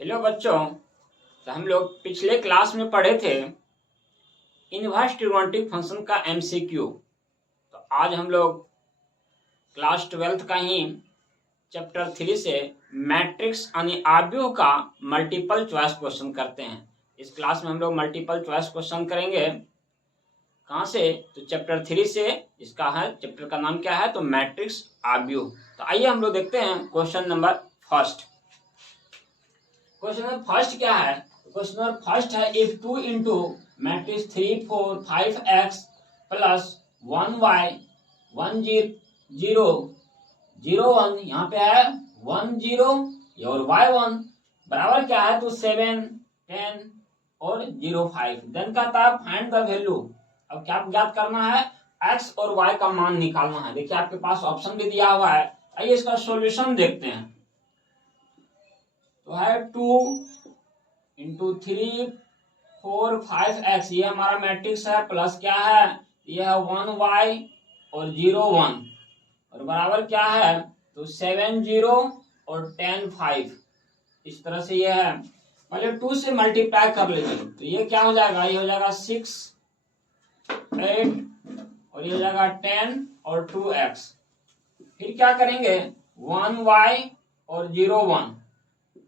Hello बच्चों। तो हम लोग पिछले क्लास में पढ़े थे इनवर्स ट्रिगोनोमेट्रिक फंक्शन का एमसीक्यू। तो आज हम लोग क्लास 12th का ही चैप्टर 3 से मैट्रिक्स यानी आव्यूह का मल्टीपल चॉइस क्वेश्चन करते हैं। इस क्लास में हम लोग मल्टीपल चॉइस क्वेश्चन करेंगे। कहाँ से? तो चैप्टर 3 से। इसका है, चैप्टर का नाम क्या है? तो मैट्रिक्स आव्यूह। तो आइए हम लोग देखते हैं question number first. Question number first क्या है? क्वेश्चन नंबर फर्स्ट है if 2 into matrix 3 4 5x plus 1y 1 0 0 1 यहाँ पे है 1 0 और y1 बराबर क्या है? तो 7 10 और 0 5। देन कहता है फाइंड द वैल्यू। अब क्या ज्ञात करना है? x और y का मान निकालना है। देखिए आपके पास ऑप्शन भी दिया हुआ है। आइए इसका सॉल्यूशन देखते हैं। तो है 2 इंटू 3 4 5x, ये हमारा मैट्रिक्स है। प्लस क्या है? ये है 1y और 0 1 और बराबर क्या है? तो 7 0 और 10 5। इस तरह से ये है। पहले 2 से मल्टीप्लाई कर लीजिए तो ये क्या हो जाएगा? ये हो जाएगा 6 8 और ये हो जाएगा 10 और 2x। फिर क्या करेंगे? 1y और 0 1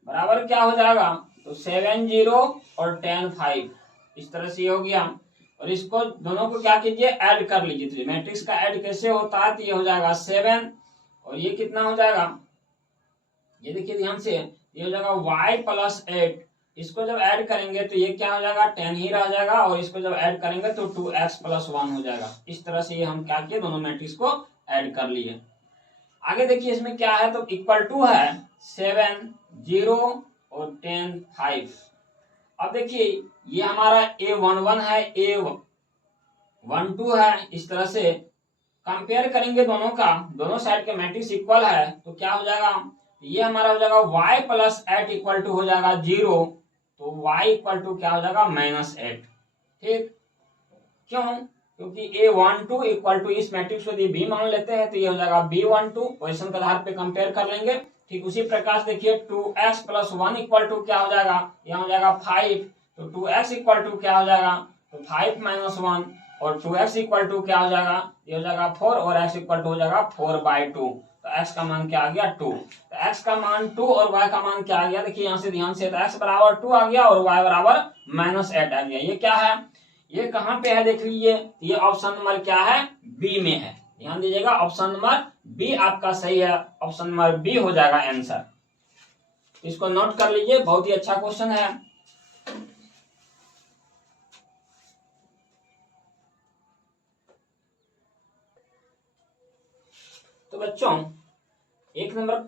बराबर क्या हो जाएगा? तो 7 0 और 10 5। इस तरह से ये हो गया। और इसको दोनों को क्या कीजिए? ऐड कर लीजिए। तो मैट्रिक्स का ऐड कैसे होता है? तो ये हो जाएगा 7 और ये कितना हो जाएगा? ये देखिए ध्यान से, ये हो जाएगा y प्लस 8। इसको जब ऐड करेंगे तो ये क्या हो जाएगा? 10 ही रह जाएगा और इसको जब ऐड करेंगे तो 2x प्लस 1 हो जाएगा। इस तरह से ये हम क्या किए? दोनों मैट्रिक्स को ऐड कर लिए। आगे देखिए इसमें क्या है? तो इक्वल टू है 7 0 और 10 5। अब देखिए ये हमारा A11 है, A12 है। इस तरह से कंपेयर करेंगे दोनों का, दोनों साइड के मैट्रिक्स इक्वल है तो क्या हो जाएगा? ये हमारा हो जाएगा y प्लस 8 इक्वल टू हो जाएगा 0। तो y इक्वल टू क्या हो जाएगा? -8। ठीक, क्यों? क्योंकि A12 इक्वल टू इस मैट्रिक्स को यदि B मान लेते हैं तो ये हो जाएगा B12। पोजीशन के आधार पे कंपेयर कर लेंगे। ठीक उसी प्रकार से देखिए 2x प्लस 1 इक्वल टू क्या हो जाएगा? यहाँ हो जाएगा 5। तो 2x इक्वल टू क्या हो जाएगा? तो 5 माइनस 1 और 2x इक्वल टू क्या हो जाएगा? ये हो जाएगा 4 और x इक्वल टू हो जाएगा 4/2। तो x का मान क्या आ गया? 2। तो x का मान 2 और y का मान क्या आ गया? देखिए यहाँ से ध्यान से, तो x बराबर 2 आ गया और y बराबर -8 आ गया। ये क्या है? ये कहाँ पे है? देख लीजिए, ये ऑप्शन नंबर क्या है? बी में है। ध्यान दीजिएगा, ऑप्शन नंबर बी आपका सही है। ऑप्शन नंबर बी हो जाएगा आंसर। इसको नोट कर लीजिए, बहुत ही अच्छा क्वेश्चन है। तो बच्चों एक नंबर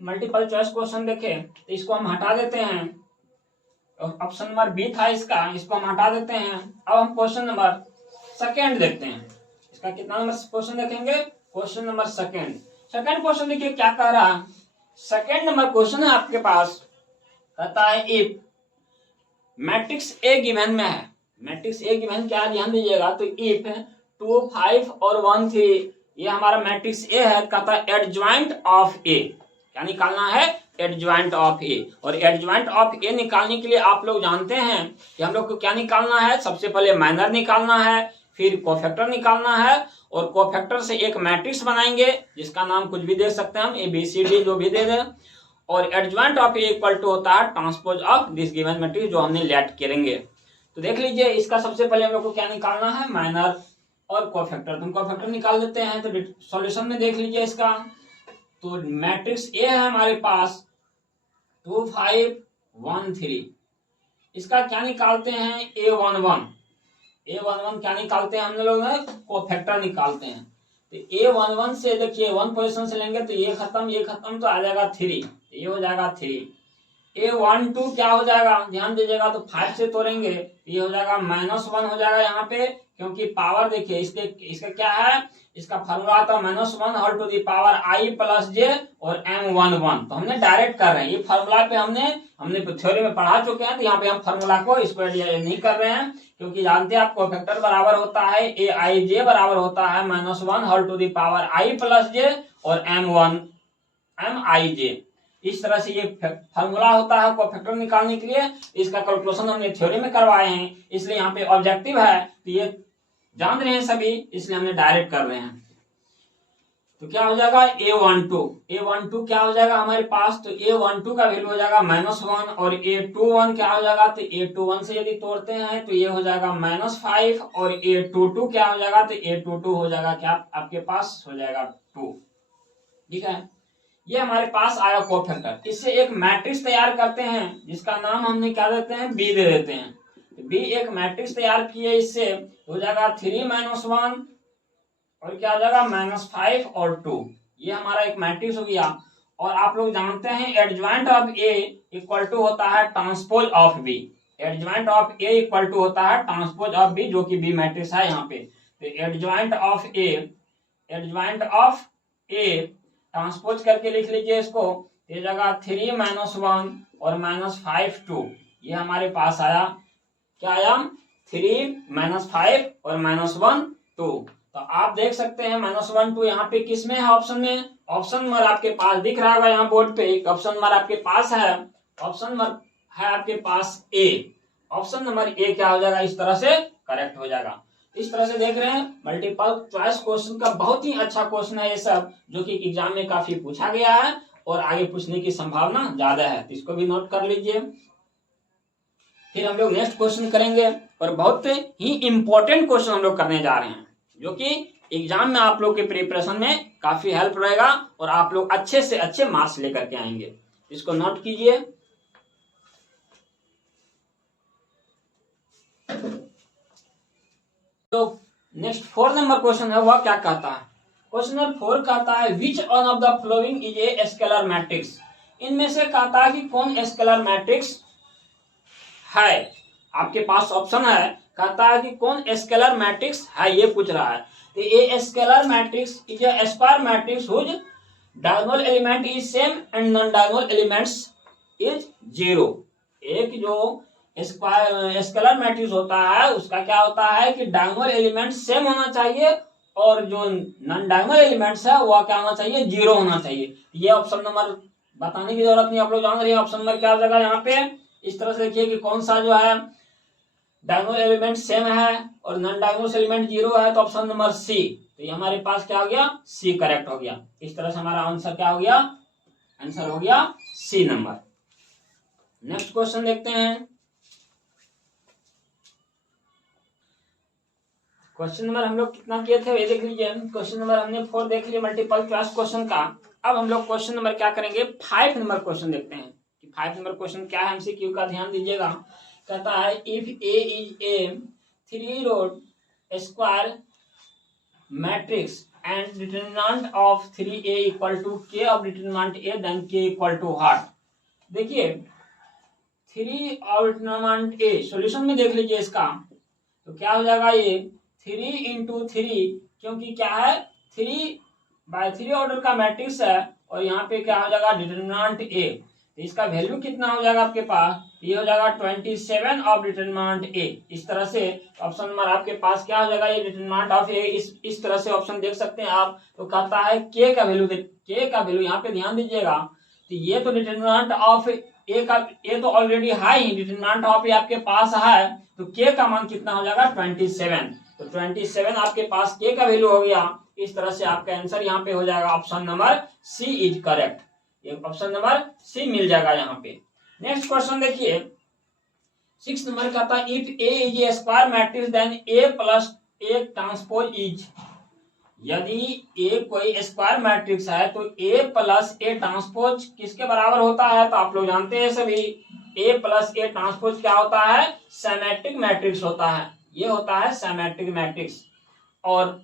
मल्टीपल चॉइस क्वेश्चन देखे तो इसको हम हटा देते हैं। ऑप्शन नंबर बी था इसका, इसको हम हटा देते हैं। अब हम क्वेश्चन नंबर सेकेंड देखते हैं। इसका कितना नंबर क्वेश्चन देखेंगे? क्वेश्चन नंबर सेकेंड क्वेश्चन देखिए क्या कह रहा है। सेकेंड नंबर क्वेश्चन है आपके पास, कहता है इफ मैट्रिक्स ए गिवन में है। मैट्रिक्स ए गिवन क्या है? ध्यान दीजिएगा। तो इफ 2 5 और 1 3 ये हमारा मैट्रिक्स ए है। कहता है एडजॉइंट ऑफ ए। क्या निकालना है? एडजॉइंट ऑफ ए। और एडजॉइंट ऑफ ए निकालने के लिए आप लोग जानते हैं कि हम लोग को क्या निकालना है? सबसे पहले माइनर निकालना है, फिर कोफैक्टर निकालना है और कोफैक्टर से एक मैट्रिक्स बनाएंगे जिसका नाम कुछ भी दे सकते हैं हम, ABCD जो भी दे दें। और adjoint of A equal to होता है transpose of this given matrix, जो हमने लेट करेंगे। तो देख लीजिए, इसका सबसे पहले हम लोग को क्या निकालना है? माइनर और कोफैक्टर। तुम कोफैक्टर निकाल देते हैं। तो सॉल्यूशन में देख लीजिए इसका। तो मैट्रिक्स ए है हमारे पास 2 5 1 3। इसका क्या निकालते हैं? A11 क्या निकालते हैं हम लोग? कोफैक्टर निकालते हैं। तो A11 से देखिए 1 पोजीशन से लेंगे तो ये खत्म तो आ जाएगा 3। ये हो जाएगा 3। A12 क्या हो जाएगा? ध्यान दीजिएगा। तो 5 से तोड़ेंगे ये हो जाएगा -1 हो जाएगा यहाँ पे, क्योंकि पावर देखिए इसका क्या है? इसका फॉर्मूला आता है -1 whole to the power i plus j और m11। तो हमने डायरेक्ट कर रहे हैं। ये फॉर्मूला पे हमने थ्योरी में पढ़ा चुके हैं। तो यहाँ पे हम फॉर्मूला को इसको नहीं कर रहे हैं, क्योंकि जानते हैं आप कोफैक्टर बराबर होता है aij बराबर होता है -1 whole to the power i plus j और m1 mij। इस तरह से ये फार्मूला होता है कोफैक्टर निकालने के लिए। इसका कैलकुलेशन हमने थ्योरी में करवाए हैं, इसलिए यहाँ पे ऑब्जेक्टिव है तो ये जान रहे हैं सभी, इसलिए हमने डायरेक्ट कर रहे हैं। तो क्या हो जाएगा A12 क्या हो जाएगा हमारे पास, तो A12 का वैल्यू हो जाएगा -1 और A21 क्या हो जाएगा, तो A21 से यदि तोड़ते हैं तो ये हो जाएगा -5 और A22 क्या हो जाएगा, तो A22 हो जाएगा क्या आपके पास हो जाएगा 2। ठीक है, ये हमारे पास आया कोफैक्टर। इससे एक मैट्रिक्स तैयार करते हैं जिसका नाम हमने क्या देते हैं, बी दे देते हैं। तो बी एक मैट्रिक्स तैयार किए, इससे हो जाएगा 3 - 1 और क्या हो जाएगा -5 और 2। ये हमारा एक मैट्रिक्स हो गया। और आप लोग जानते हैं adjoint of A equal to होता है transpose of B. Adjoint of A equal to होता है ट्रांसपोज ऑफ बी, जो कि बी मैट्रिक्स है यहाँ पे। तो एडजॉइंट ऑफ ए ट्रांसपोज करके लिख लीजिए इसको। ये जगह 3 - 1 और -5 2, ये हमारे पास आया क्या आया 3 - 5 और -1 2। तो आप देख सकते हैं -1 2 यहाँ पे किस में है, ऑप्शन में। ऑप्शन नंबर आपके पास दिख रहा होगा यहाँ बोर्ड पे, एक ऑप्शन नंबर आपके पास है। ऑप्शन नंबर है आपके पास ए। ऑप्शन नंबर ए क्या हो जाएगा, इस तरह से करेक्ट हो जाएगा। इस तरह से देख रहे हैं मल्टीपल चॉइस क्वेश्चन का बहुत ही अच्छा क्वेश्चन है ये सब, जो कि एग्जाम में काफी पूछा गया है और आगे पूछने की संभावना ज्यादा है, तो इसको भी नोट कर लीजिए। फिर हम लोग नेक्स्ट क्वेश्चन करेंगे और बहुत ही इंपॉर्टेंट क्वेश्चन हम लोग करने जा रहे हैं, जो कि एग्जाम में आप लोग के प्रिपरेशन में काफी हेल्प रहेगा और आप लोग अच्छे से अच्छे मार्क्स लेकर के आएंगे। इसको नोट कीजिए। तो नेक्स्ट 4 नंबर क्वेश्चन है, वह क्या कहता है। क्वेश्चन नंबर 4 कहता है which one of the following is a scalar matrix. इनमें से कहता है कि कौन स्केलर मैट्रिक्स है। आपके पास ऑप्शन है, कहता है कि कौन स्केलर मैट्रिक्स है, ये पूछ रहा है। तो a scalar matrix is a square matrix whose diagonal element is same and non diagonal elements is 0। एक जो स्केलर मैट्रिक्स होता है उसका क्या होता है कि डायगोनल एलिमेंट सेम होना चाहिए और जो नॉन डायगोनल एलिमेंट्स है वह क्या होना चाहिए, 0 होना चाहिए। ये ऑप्शन नंबर बताने की जरूरत नहीं, आप लोग जान रहे हैं ऑप्शन नंबर क्या हो जाएगा यहाँ पे। इस तरह से देखिए कि कौन सा जो है डायगोनल एलिमेंट सेम है और नॉन डायगोनल एलिमेंट 0 है, तो ऑप्शन नंबर सी। तो ये हमारे पास क्या हो गया, सी करेक्ट हो गया। इस तरह से हमारा आंसर क्या हो गया, आंसर हो गया सी नंबर। नेक्स्ट क्वेश्चन देखते हैं। क्वेश्चन नंबर हम लोग कितना किए थे ये देख लीजिए। क्वेश्चन नंबर हमने 4 देख लिया मल्टीपल चॉइस क्वेश्चन का। अब हम लोग क्वेश्चन नंबर क्या करेंगे, 5 नंबर क्वेश्चन देखते हैं कि 5 नंबर क्वेश्चन क्या है। एमसीक्यू का ध्यान दीजिएगा। कहता है if A is a 3 rowed square matrix and determinant of 3a equal to k of determinant a then k equal to what. देखिए 3 ऑफ डिटरमिनेंट a सॉल्यूशन में देख लीजिए इसका, तो क्या हो जाएगा ये 3 × 3, क्योंकि क्या है 3/3 ऑर्डर का मैट्रिक्स है और यहाँ पे क्या हो जाएगा डिटरमिनेंट a। तो इसका वैल्यू कितना हो जाएगा आपके पास, ये हो जाएगा 27 ऑफ डिटरमिनेंट a। इस तरह से ऑप्शन नंबर आपके पास क्या हो जाएगा, ये डिटरमिनेंट ऑफ a। इस तरह से ऑप्शन देख सकते हैं आप। तो कहता है k का वैल्यू यहाँ पे ध्यान दीजिएगा। तो ये तो डिटरमिनेंट ऑफ a का a तो ऑलरेडी है ही, डिटरमिनेंट ऑफ a आपके पास है, तो k का मान कितना हो जाएगा 27। तो 27 आपके पास k का वैल्यू हो गया। इस तरह से आपका आंसर यहाँ पे हो जाएगा option number C is correct. ये ऑप्शन नंबर सी मिल जाएगा यहाँ पे। नेक्स्ट क्वेश्चन देखिए 6 नंबर का था if A is a square matrix then a plus a transpose is. यदि a कोई स्क्वायर मैट्रिक्स है तो a प्लस a ट्रांसपोज किसके बराबर होता है, तो आप लोग जानते हैं सभी a प्लस a ट्रांसपोज क्या होता है, सिमेट्रिक मैट्रिक्स होता है। ये होता है सिमेट्रिक मैट्रिक्स। और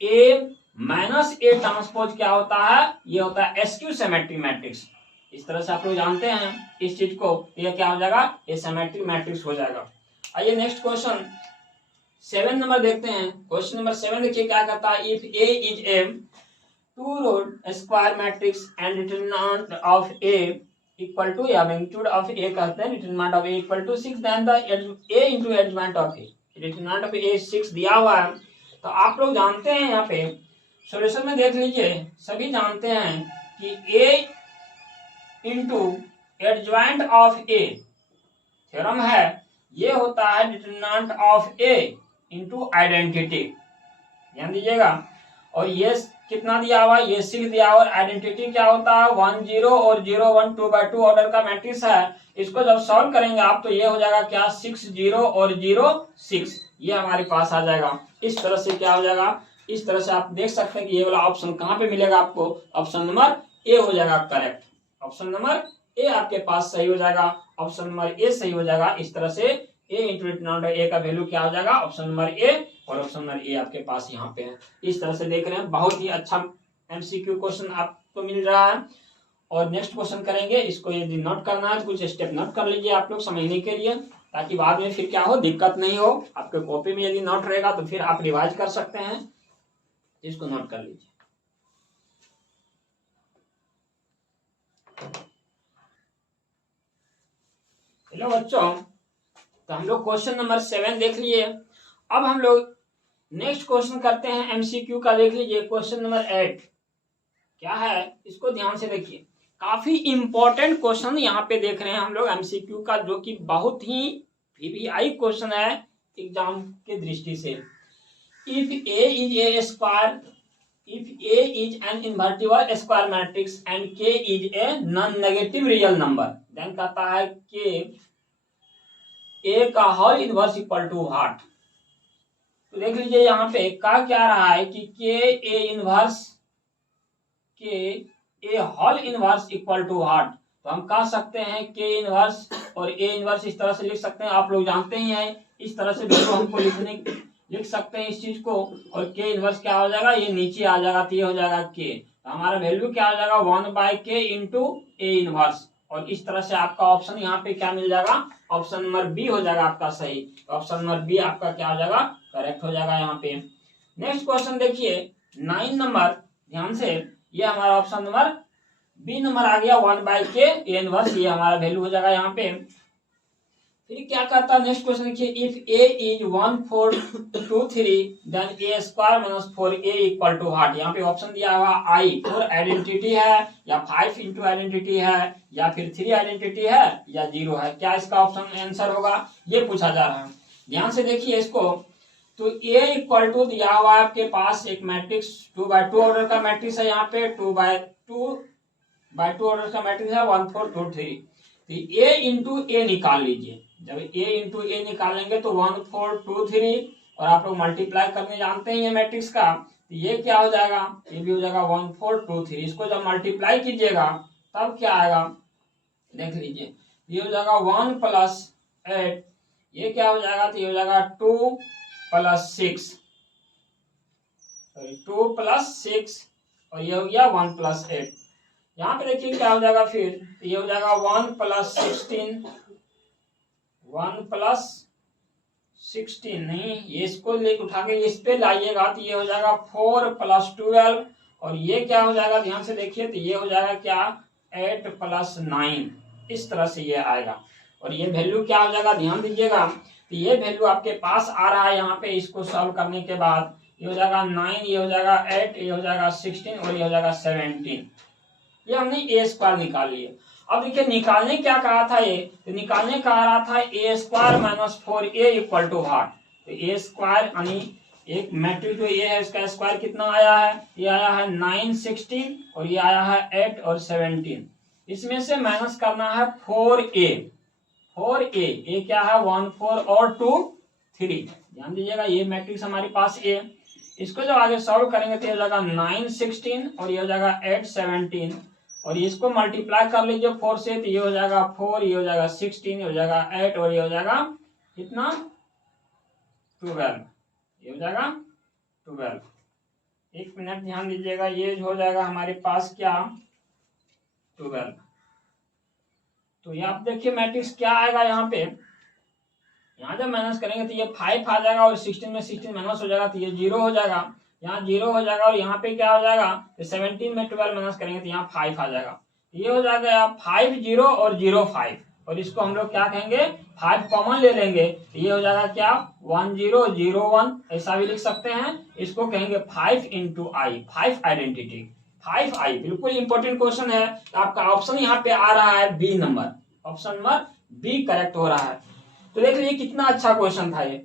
a माइनस a ट्रांसपोज क्या होता है, ये होता है स्क्यू सिमेट्रिक मैट्रिक्स। इस तरह से आप लोग जानते हैं इस चीज को, ये क्या हो जाएगा, ये सिमेट्रिक मैट्रिक्स हो जाएगा। आइए नेक्स्ट क्वेश्चन 7 नंबर देखते हैं। क्वेश्चन नंबर 7 देखिए क्या कहता है if a is a 2 rowed square matrix and determinant of a equal to या मैग्नीट्यूड ऑफ a कहते हैं, determinant of a equal to 6 then the a into adjoint of a। Determinant of a 6 दिया हुआ है। तो आप लोग जानते हैं यहाँ पे सॉल्यूशन में देख लीजिए, सभी जानते हैं कि a into adjoint of A, theorem है ये होता है determinant of A into identity, ध्यान दीजिएगा। और ये कितना दिया हुआ है, ये 6 दिया हुआ, और आइडेंटिटी क्या होता है 1 0 और 0 1 2/2 ऑर्डर का मैट्रिक्स है। इसको जब सॉल्व करेंगे आप तो ये हो जाएगा क्या 6 0 और 0 6, ये हमारे पास आ जाएगा। इस तरह से क्या हो जाएगा, इस तरह से आप देख सकते हैं कि ये वाला ऑप्शन कहाँ पे मिलेगा आपको, ऑप्शन नंबर ए हो जाएगा करेक्ट, ऑप्शन नंबर ए आपके पास सही हो जाएगा, ऑप्शन नंबर ए सही हो जाएगा। इस तरह से ए इंटू डिटरमिनेंट ए का वैल्यू क्या हो जाएगा, ऑप्शन नंबर ए, और ऑप्शन नंबर ए आपके पास यहाँ पे है। इस तरह से देख रहे हैं, बहुत ही अच्छा एमसीक्यू क्वेश्चन आपको मिल रहा है। और नेक्स्ट क्वेश्चन करेंगे, इसको यदि नोट करना है तो कुछ स्टेप नोट कर लीजिए आप लोग समझने के लिए, ताकि बाद में फिर क्या हो दिक्कत नहीं हो। आपके कॉपी में यदि नोट रहेगा तो फिर आप रिवाइज कर सकते हैं, इसको नोट कर लीजिए। हेलो बच्चों, तो हम लोग क्वेश्चन नंबर 7 देख लिए। अब हम लोग नेक्स्ट क्वेश्चन करते हैं एमसीक्यू का, देख लीजिए क्वेश्चन नंबर 8 क्या है, इसको ध्यान से देखिए। काफी इंपॉर्टेंट क्वेश्चन यहाँ पे देख रहे हैं हम लोग एमसीक्यू का, जो कि बहुत ही वीवीआई क्वेश्चन है एग्जाम के दृष्टि से। If A is a square, if A is an invertible square matrix and k is a non negative real number, then कहता है कि ए का whole inverse equal to what. तो देख लीजिए यहाँ पे कहा क्या रहा है कि के A inverse, k A whole inverse equal to what. तो हम कह सकते हैं के इनवर्स और ए इनवर्स इस तरह से लिख सकते हैं, आप लोग जानते ही हैं। इस तरह से बिल्कुल हमको लिख सकते हैं इस चीज को, और के इनवर्स क्या हो जाएगा, ये नीचे आ जाएगा तो ये हो जाएगा के, तो हमारा वैल्यू क्या हो जाएगा 1/k इंटू ए इनवर्स। और इस तरह से आपका ऑप्शन यहाँ पे क्या मिल जाएगा, ऑप्शन नंबर बी हो जाएगा आपका सही, ऑप्शन नंबर बी आपका क्या हो जाएगा करेक्ट हो जाएगा यहाँ पे। नेक्स्ट क्वेश्चन देखिए 9 नंबर, ध्यान से, ये हमारा ऑप्शन नंबर बी नंबर आ गया 1/k ए इनवर्स, ये हमारा वैल्यू हो जाएगा यहाँ पे। फिर क्या कहता है नेक्स्ट क्वेश्चन देखिए, if a is 1 4 2 3 then a square minus 4a equal to what. यहाँ पे ऑप्शन दिया हुआ i 4 आइडेंटिटी है, या 5 इंटू आइडेंटिटी है, या फिर 3 आइडेंटिटी है, या 0 है। क्या इसका ऑप्शन आंसर होगा, ये पूछा जा रहा है। ध्यान से देखिए इसको, तो a इक्वल टू दिया हुआ है आपके पास एक मैट्रिक्स 2/2 ऑर्डर का मैट्रिक्स है, यहाँ पे 2/2 ऑर्डर का मैट्रिक्स है 1 4 2 3। तो a इंटू ए निकाल लीजिए, जब a इंटू ए निकालेंगे तो 1 4 2 3, और आप लोग मल्टीप्लाई करने जानते हैं ये मैट्रिक्स का, तो ये क्या हो जाएगा, ये भी हो जाएगा 1 4 2 3। इसको जब मल्टीप्लाई कीजिएगा तब क्या आएगा, देख लीजिए, ये हो जाएगा 1 + 8, ये क्या हो जाएगा, तो ये हो जाएगा 2 + 6, 2 + 6, और ये हो गया 1 + 8। यहाँ पे देखिए क्या हो जाएगा, फिर ये हो जाएगा 1 + 16, 1 + 16 नहीं, ये इसको ले उठा के इस पे लाइएगा तो ये हो जाएगा 4 + 12, और ये क्या हो जाएगा, ध्यान से देखिए, तो ये हो जाएगा क्या 8 + 9, इस तरह से ये आएगा। और ये वैल्यू क्या हो जाएगा, ध्यान दीजिएगा, तो ये वैल्यू आपके पास आ रहा है यहाँ पे, इसको सॉल्व करने के बाद ये हो जाएगा 9, ये हो जाएगा 8, ये हो जाएगा 16, और ये हो जाएगा 17। ये हमने ए स्क्वायर निकाली है। अब देखिए निकालने क्या कहा था, ये तो निकालने कहा रहा था A square minus 4a equal to what. तो ए स्क्वायर यानी एक मैट्रिक्स जो ये है इसका स्क्वायर कितना आया है, ये आया है 9 16, और ये आया है 8 और 17। इसमें से माइनस करना है 4a, 4a, ए क्या है 1 4 और 2 3। ध्यान दीजिएगा ये मैट्रिक्स हमारे पास ए, इसको जब आगे सॉल्व करेंगे तो ये हो जाएगा 9 16, और ये हो जाएगा 8 17, और इसको मल्टीप्लाई कर लीजिए 4 से, तो ये हो जाएगा 4, ये हो जाएगा 16, ये हो जाएगा 8, और ये हो जाएगा कितना 12, ये हो जाएगा 12। एक मिनट ध्यान दीजिएगा, ये हो जाएगा हमारे पास क्या 12। तो ये आप देखिए मैट्रिक्स क्या आएगा यहाँ पे, यहाँ जब माइनस करेंगे तो ये 5 आ जाएगा, और 16 में 16 माइनस हो जाएगा तो ये 0 हो जाएगा, यहाँ 0 हो जाएगा, और यहाँ पे क्या हो जाएगा, तो 17 में 12 माइनस करेंगे तो यहाँ 5 आ जाएगा। ये हो जाएगा 5 0 और 0 5, और इसको हम लोग क्या कहेंगे 5 कॉमन ले लेंगे, तो ये हो जाएगा क्या 1 0 0 1, ऐसा भी लिख सकते हैं। इसको कहेंगे 5 इंटू आई, 5 आइडेंटिटी। 5i, बिल्कुल इंपॉर्टेंट क्वेश्चन है। तो आपका ऑप्शन यहाँ पे आ रहा है B number, option number B correct हो रहा है। तो देख लीजिए कितना अच्छा क्वेश्चन था ये।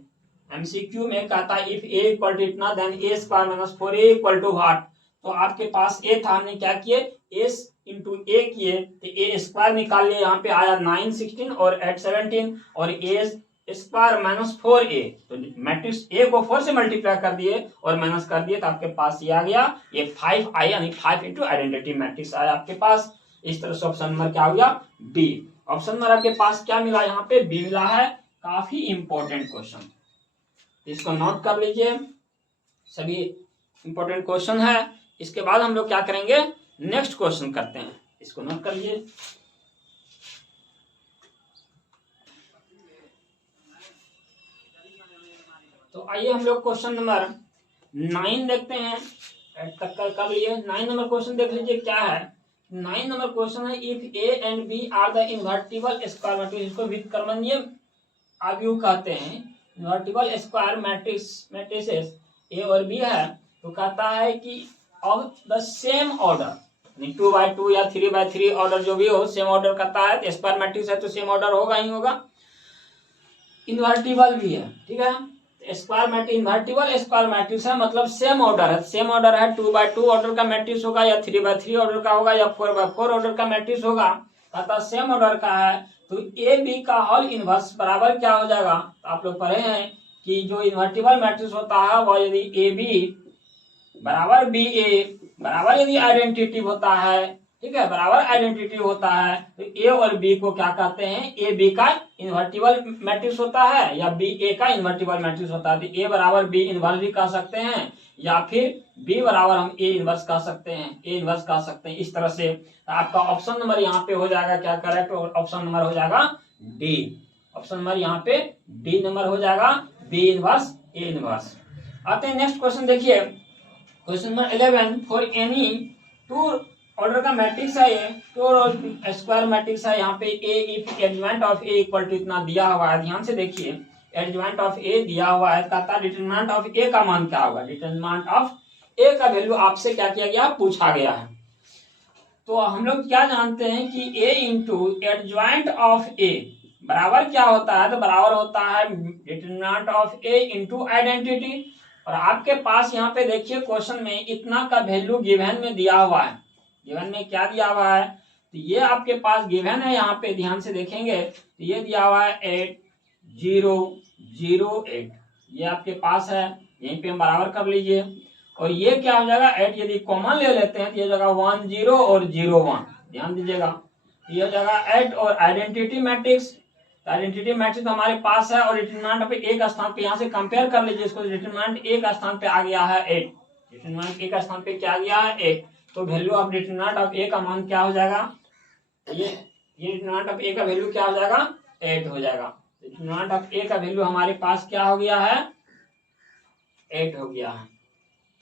एमसीक्यू में कहता है इफ ए इक्वल टू इतना then A square minus 4a equal to what. तो आपके पास ए था, हमने क्या किए, ए इंटू ए किए, तो ए स्क्वायर निकाल लिए, यहाँ पे आया 9 16 और 8 17 और ए स्क्वायर माइनस 4a। तो मैट्रिक्स ए को 4 से मल्टीप्लाई कर दिए और माइनस कर दिए, तो आपके पास ये आ गया, ये 5i यानी 5 इंटू आइडेंटिटी मैट्रिक्स आया आपके पास। इस तरह से ऑप्शन नंबर क्या हो गया, बी। ऑप्शन नंबर आपके पास क्या मिला, यहाँ पे बी मिला है। काफी इंपॉर्टेंट क्वेश्चन, इसको नोट कर लीजिए, सभी इंपॉर्टेंट क्वेश्चन है। इसके बाद हम लोग क्या करेंगे, नेक्स्ट क्वेश्चन करते हैं, इसको नोट कर लीजिए। तो आइए हम लोग क्वेश्चन नंबर 9 देखते हैं, 8 तक कर लिए। 9 नंबर क्वेश्चन देख लीजिए क्या है। 9 नंबर क्वेश्चन है if A and B are the invertible square matrix, इसको व्युत्क्रमणीय आव्यूह कहते हैं। इन्वर्टिबल स्क्वायर मैट्रिसेस ए और बी है, तो कहता है कि of the same order, 2x2 या 3x3 ऑर्डर जो भी हो, सेम ऑर्डर करता है। तो स्क्वायर मैट्रिक्स है तो सेम ऑर्डर होगा ही होगा, इन्वर्टिबल भी है, ठीक है। Square matrix invertible square matrix है, मतलब सेम ऑर्डर है। सेम ऑर्डर है, 2x2 ऑर्डर का मैट्रिक्स होगा या 3x3 ऑर्डर का होगा या 4x4 ऑर्डर का मैट्रिक्स होगा, अतः सेम ऑर्डर का है। तो ए बी का होल इनवर्स बराबर क्या हो जाएगा, तो आप लोग पढ़े हैं कि जो इन्वर्टिबल मैट्रिक्स होता है वह यदि ए बी बराबर बी ए बराबर यदि आइडेंटिटी होता है, ठीक है, बराबर आइडेंटिटी होता है, तो ए और बी को क्या कहते हैं, ए बी का इन्वर्टिबल मैट्रिक्स होता है या बी ए का इन्वर्टिबल मैट्रिक्स होता है। तो ए बराबर बी इन्वर्स भी कह सकते हैं या फिर बी बराबर हम ए इन्वर्स कह सकते हैं, ए इन्वर्स कह सकते हैं। इस तरह से आपका ऑप्शन नंबर यहाँ पे हो जाएगा क्या करेक्ट, ऑप्शन नंबर हो जाएगा डी। ऑप्शन नंबर यहाँ पे डी नंबर हो जाएगा, बी इन्वर्स ए इन्वर्स। आते हैं नेक्स्ट क्वेश्चन, देखिए question number 11 for any two order का मैट्रिक्स है ये, टू स्क्वायर मैट्रिक्स है। यहाँ पे A if adjoint of A equal to इतना दिया हुआ है, ध्यान से देखिए, एडजॉइंट ऑफ ए दिया हुआ है, कहता है डिटरमिनेंट ऑफ ए का मान क्या होगा। डिटरमिनेंट ऑफ ए का वैल्यू आपसे क्या किया गया, पूछा गया है। तो हम लोग क्या जानते हैं कि ए इंटू एडजॉइंट ऑफ ए बराबर क्या होता है, तो बराबर होता है determinant of A into identity. और आपके पास यहाँ पे देखिए क्वेश्चन में इतना का वैल्यू गिवन में दिया हुआ है। गिवन में क्या दिया हुआ है, तो ये आपके पास गिवन है, यहाँ पे ध्यान से देखेंगे तो ये दिया हुआ है 8008, ये आपके पास है, यहीं पे हम बराबर कर लीजिए। और ये क्या हो जाएगा, 8 यदि कॉमन ले लेते हैं तो ये जगह 10 और 01, ध्यान दीजिएगा, ये हो जाएगा 8 और आइडेंटिटी मैट्रिक्स। आइडेंटिटी मैट्रिक्स हमारे पास है और डिटरमिनेंट पे एक स्थान पे, यहाँ से कंपेयर कर लीजिए इसको, डिटरमिनेंट एक स्थान पे आ गया है 8, डिटरमिनेंट एक स्थान पे क्या आ गया है 8। तो value of determinant of A का मान क्या हो जाएगा, ये डिटरमिनेंट ऑफ ए का वैल्यू क्या हो जाएगा, 8 हो जाएगा। डिटरमिनेंट ऑफ ए का वैल्यू हमारे पास क्या हो गया है, 8 हो गया है।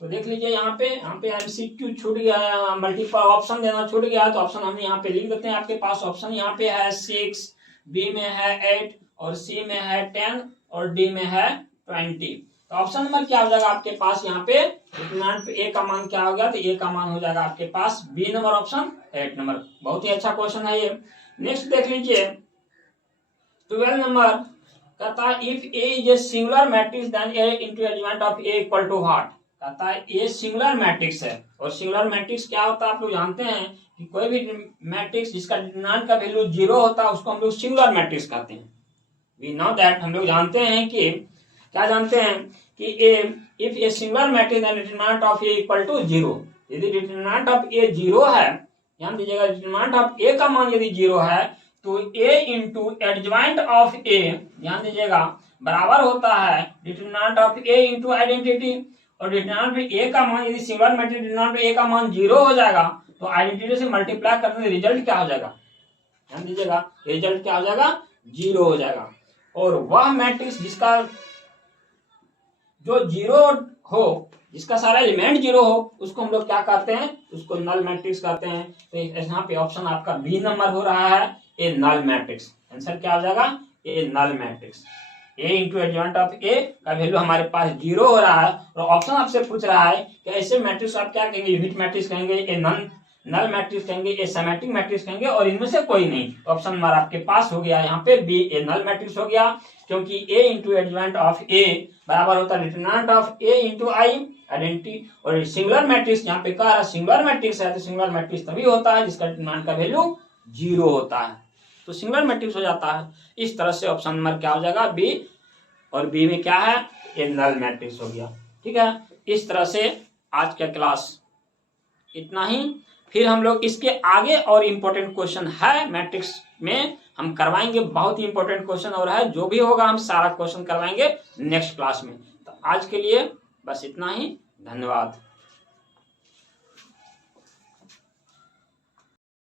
तो देख लीजिए यहाँ पे एमसीक्यू छूट गया है, मल्टीपल ऑप्शन देना छूट गया है, तो ऑप्शन हमने यहाँ पे लिख देते हैं। आपके पास ऑप्शन यहाँ पे है 6, बी में है 8 और सी में है 10 और डी में है 20। तो ऑप्शन नंबर क्या हो जाएगा आपके पास, यहाँ पे डिटरमिनेंट ए का मान क्या हो गया, तो ए का मान हो जाएगा आपके पास बी नंबर, ऑप्शन 8 नंबर। बहुत ही अच्छा क्वेश्चन है ये। नेक्स्ट देख लीजिए 12 नंबर, कहता है if A is A singular matrix then A into adjoint of A equal to what. कहता है ए सिंगुलर मैट्रिक्स है, और सिंगुलर मैट्रिक्स क्या होता है आप लोग जानते हैं कि कोई भी मैट्रिक्स जिसका डिटरमिनेंट का वैल्यू 0 होता है उसको हम लोग सिंगुलर मैट्रिक्स कहते हैं। वी नो दैट, हम लोग जानते हैं कि क्या जानते हैं कि if A singular matrix then determinant of A equal to 0। यदि डिटरमिनेंट ऑफ ए 0 है, ध्यान दीजिएगा, डिटरमिनेंट ऑफ ए का मान यदि 0 है तो ए इंटू एडजॉइंट ऑफ ए, ध्यान दीजिएगा, बराबर होता है determinant of A into identity. और डिटरमिनेंट ए का मान यदि सिंगुलर मैट्रिक्स डिटरमिनेंट ए का मान 0 हो जाएगा तो आइडेंटिटी से मल्टीप्लाई करने से रिजल्ट क्या हो जाएगा, ध्यान दीजिएगा, रिजल्ट क्या हो जाएगा, 0 हो जाएगा। और वह मैट्रिक्स जिसका जो 0 हो, जिसका सारा एलिमेंट 0 हो, उसको हम लोग क्या कहते हैं, उसको नल मैट्रिक्स कहते हैं। तो यहाँ पे ऑप्शन आपका बी नंबर हो रहा है, ए नल मैट्रिक्स। आंसर क्या हो जाएगा, A null matrix. A into adjoint of A का वैल्यू हमारे पास 0 हो रहा है और ऑप्शन आपसे पूछ रहा है कि ऐसे मैट्रिक्स आप क्या कहेंगे, यूनिट मैट्रिक्स कहेंगे, ए नल मैट्रिक्स कहेंगे, ए सिमेट्रिक मैट्रिक्स कहेंगे और इनमें से कोई नहीं। तो ऑप्शन नंबर आपके पास हो गया यहाँ पे बी, ए नल मैट्रिक्स हो गया, क्योंकि ए इंटू एडजॉइंट ऑफ ए बराबर होता है determinant of A into I identity. और सिंगुलर मैट्रिक्स यहाँ पे कहा सिंगुलर मैट्रिक्स है, तो सिंगुलर मैट्रिक्स तभी होता है जिसका डिटरमिनेंट का वैल्यू 0 होता है, तो सिंगुलर मैट्रिक्स हो जाता है। इस तरह से ऑप्शन नंबर क्या हो जाएगा बी, और बी में क्या है ए नल मैट्रिक्स हो गया। ठीक है, इस तरह से आज का क्लास इतना ही। फिर हम लोग इसके आगे और इम्पोर्टेंट क्वेश्चन है मैट्रिक्स में हम करवाएंगे, बहुत ही इंपॉर्टेंट क्वेश्चन और है, जो भी होगा हम सारा क्वेश्चन करवाएंगे नेक्स्ट क्लास में। तो आज के लिए बस इतना ही, धन्यवाद।